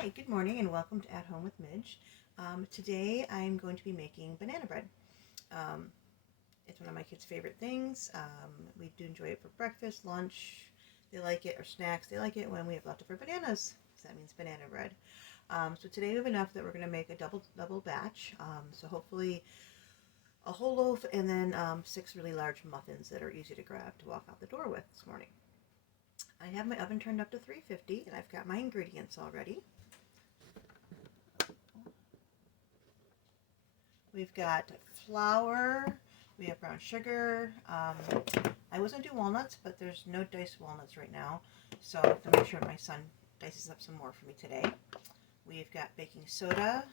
Hi, good morning and welcome to At Home with Midge. Today I'm going to be making banana bread. Um, it's one of my kids' favorite things. We do enjoy it for breakfast, lunch. They like it, or snacks. They like it when we have leftover bananas. So that means banana bread. So today we have enough that we're going to make a double batch. So hopefully a whole loaf and then 6 really large muffins that are easy to grab to walk out the door with this morning. I have my oven turned up to 350 and I've got my ingredients all ready. We've got flour, we have brown sugar. I was going to do walnuts, but there's no diced walnuts right now, so I have to make sure my son dices up some more for me today. We've got baking soda,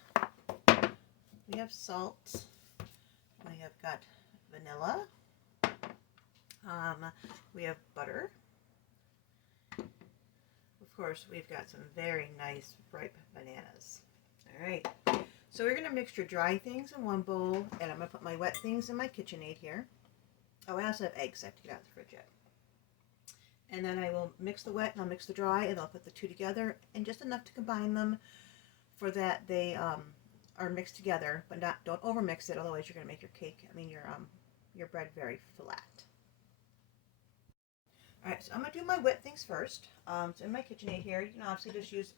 we have salt, we have got vanilla, we have butter. Of course, we've got some very nice ripe bananas. All right. So we're going to mix your dry things in one bowl, and I'm going to put my wet things in my KitchenAid here. Oh, I also have eggs I have to get out of the fridge yet. And then I will mix the wet and I'll mix the dry, and I'll put the two together, and just enough to combine them for that they are mixed together, but don't overmix it, otherwise you're going to make your bread very flat. Alright, so I'm going to do my wet things first. So in my KitchenAid here, you can obviously just use,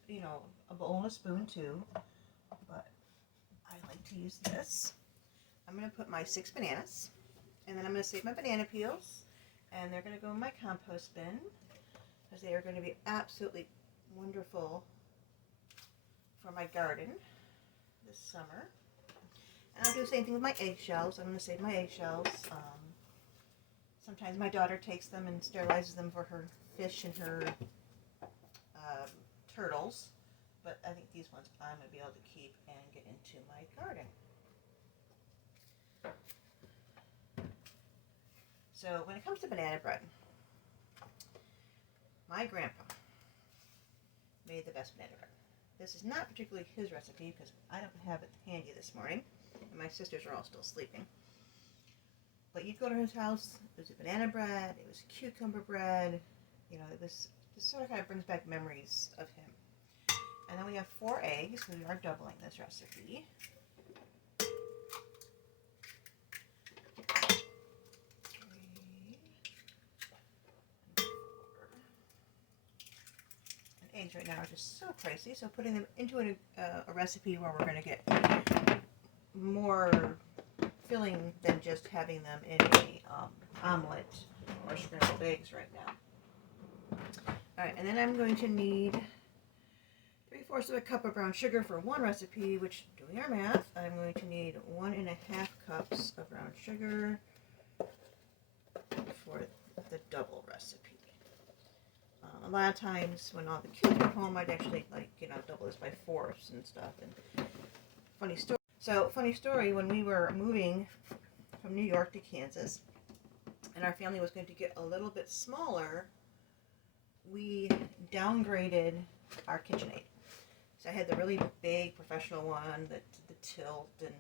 a bowl and a spoon too, but I like to use this. I'm going to put my 6 bananas, and then I'm going to save my banana peels, and they're going to go in my compost bin, because they are going to be absolutely wonderful for my garden this summer. And I'll do the same thing with my eggshells. I'm going to save my eggshells. Sometimes my daughter takes them and sterilizes them for her fish and her turtles. But I think these ones I'm going to be able to keep and get into my garden. So when it comes to banana bread, my grandpa made the best banana bread. This is not particularly his recipe because I don't have it handy this morning, and my sisters are all still sleeping. But you'd go to his house, it was a banana bread, it was cucumber bread, this sort of kind of brings back memories of him. And then we have 4 eggs. We are doubling this recipe. And eggs right now are just so pricey, so putting them into a recipe where we're going to get more filling than just having them in a omelet or scrambled eggs right now. Alright, and then I'm going to need 3/4 of a cup of brown sugar for one recipe, which, doing our math, I'm going to need 1.5 cups of brown sugar for the double recipe. A lot of times when all the kids are home, I'd actually double this by 4ths and stuff. And funny story, when we were moving from New York to Kansas, and our family was going to get a little bit smaller, we downgraded our KitchenAid. So I had the really big professional one, the tilt, and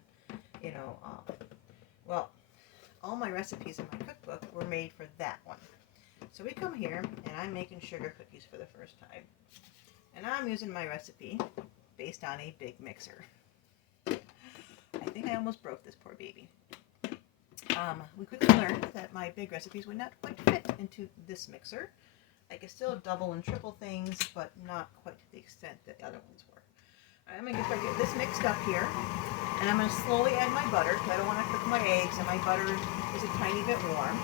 all my recipes in my cookbook were made for that one. So we come here, and I'm making sugar cookies for the first time, and I'm using my recipe based on a big mixer. I think I almost broke this poor baby. We quickly learned that my big recipes would not quite fit into this mixer. I could still double and triple things, but not quite to the extent that the other ones were. Alright, I'm going to start getting this mixed up here, and I'm going to slowly add my butter, because I don't want to cook my eggs, and my butter is a tiny bit warm.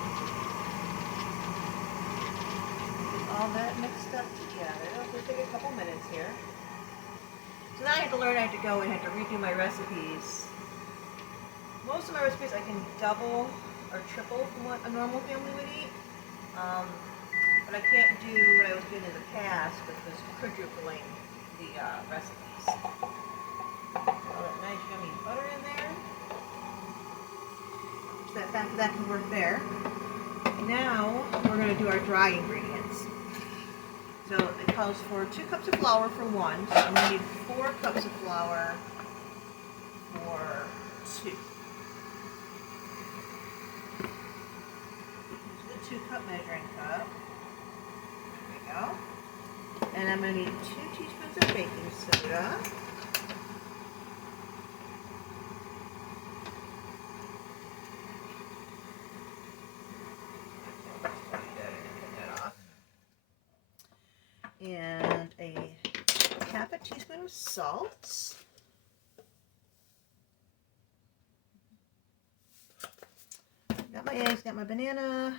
Get all that mixed up together. It'll take a couple minutes here. So now I have to learn, I have to go and have to redo my recipes. Most of my recipes I can double or triple from what a normal family would eat. But I can't do what I was doing in the past, which was quadrupling the recipes. All that nice yummy butter in there. So that can work there. Now we're going to do our dry ingredients. So it calls for 2 cups of flour for one, so I'm going to need 4 cups of flour for 2. Use the 2-cup measuring cup. There we go. And I'm going to need 2 teaspoons of baking soda. And a half a teaspoon of salt. Got my eggs, got my banana,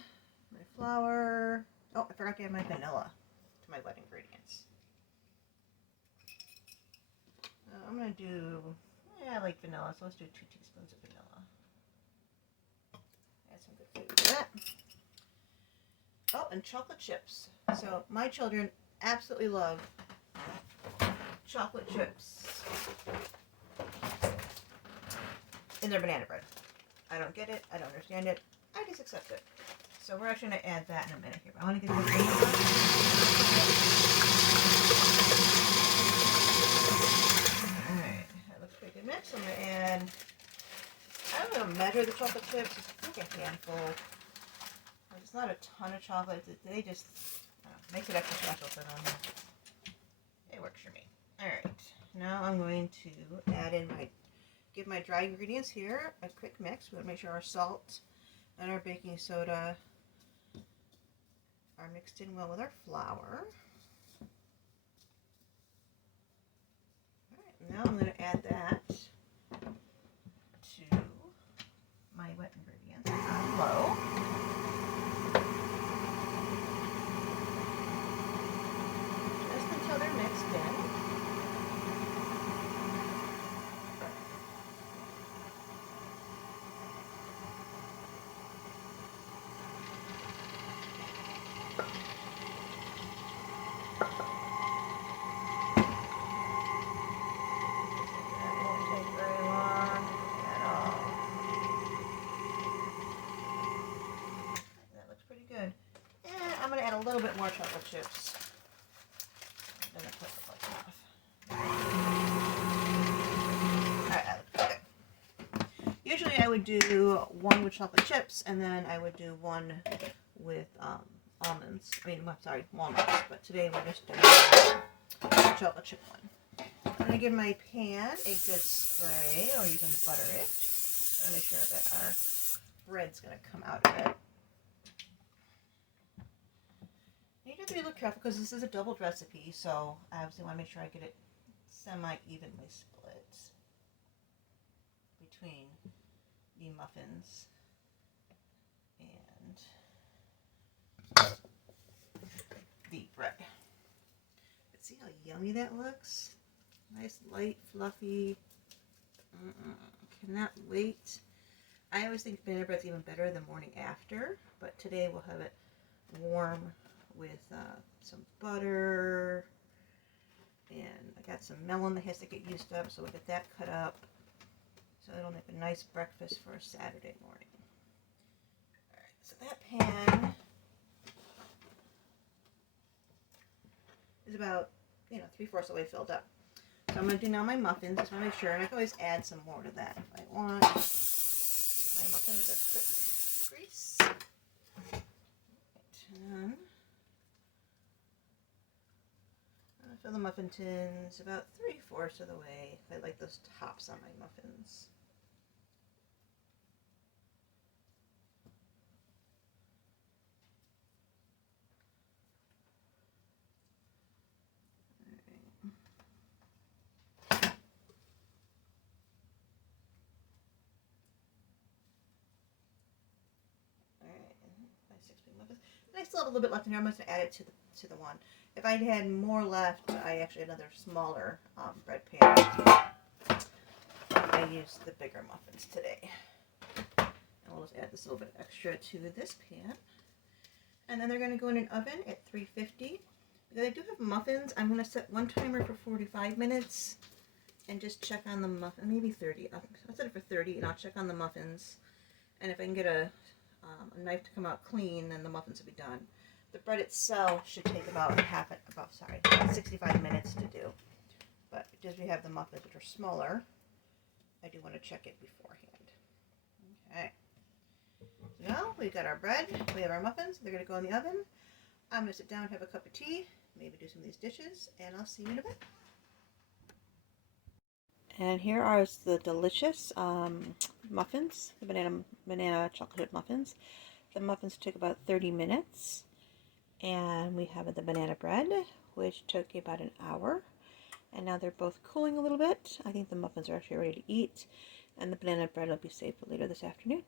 my flour. Oh, I forgot to add my vanilla to my wet ingredients. I'm going to do, I like vanilla, so let's do 2 teaspoons of vanilla. Add some good flavor to that. Oh, and chocolate chips. So my children absolutely love chocolate chips in their banana bread. I don't get it. I don't understand it. I just accept it. So we're actually going to add that in a minute here. I want to get this in. Alright, that looks pretty good mix. I'm going to add, I'm going to measure the chocolate chips. I think a handful. It's not a ton of chocolate. They just makes it extra special for them. It works for me. Alright, now I'm going to add in give my dry ingredients here a quick mix. We want to make sure our salt and our baking soda are mixed in well with our flour. Alright, now I'm going to add that to my wet ingredients on low. Just until they're mixed in. Good. And I'm going to add a little bit more chocolate chips. I'm going to put the off. Alright, that looks good. Usually I would do one with chocolate chips and then I would do one with almonds. I'm sorry, walnuts. But today we're just doing the chocolate chip one. I'm going to give my pan a good spray, or you can butter it. So make sure that our bread's going to come out of it. You have to be a little careful because this is a doubled recipe, so I obviously want to make sure I get it semi-evenly split between the muffins and the bread. But see how yummy that looks? Nice, light, fluffy. Cannot wait. I always think banana bread's even better the morning after, but today we'll have it warm with some butter, and I got some melon that has to get used up, so we'll get that cut up so it'll make a nice breakfast for a Saturday morning. Alright, so that pan is about 3/4 of the way filled up. So I'm going to do now my muffins. Just want to make sure, and I can always add some more to that if I want. My muffins are quick grease. And fill the muffin tins about 3/4 of the way. I like those tops on my muffins. I still have a little bit left in here. I'm going to add it to the one. If I had more left, I actually had another smaller bread pan. I used the bigger muffins today. And we'll just add this little bit extra to this pan. And then they're going to go in an oven at 350. Because I do have muffins, I'm going to set one timer for 45 minutes and just check on the muffin, maybe 30. I'll set it for 30 and I'll check on the muffins. And if I can get a knife to come out clean, then the muffins will be done. The bread itself should take about 65 minutes to do. But because we have the muffins, which are smaller, I do want to check it beforehand. Okay. So now we've got our bread, we have our muffins, they're going to go in the oven. I'm going to sit down and have a cup of tea, maybe do some of these dishes, and I'll see you in a bit. And here are the delicious muffins, the banana chocolate chip muffins. The muffins took about 30 minutes. And we have the banana bread, which took about an hour. And now they're both cooling a little bit. I think the muffins are actually ready to eat. And the banana bread will be saved for later this afternoon.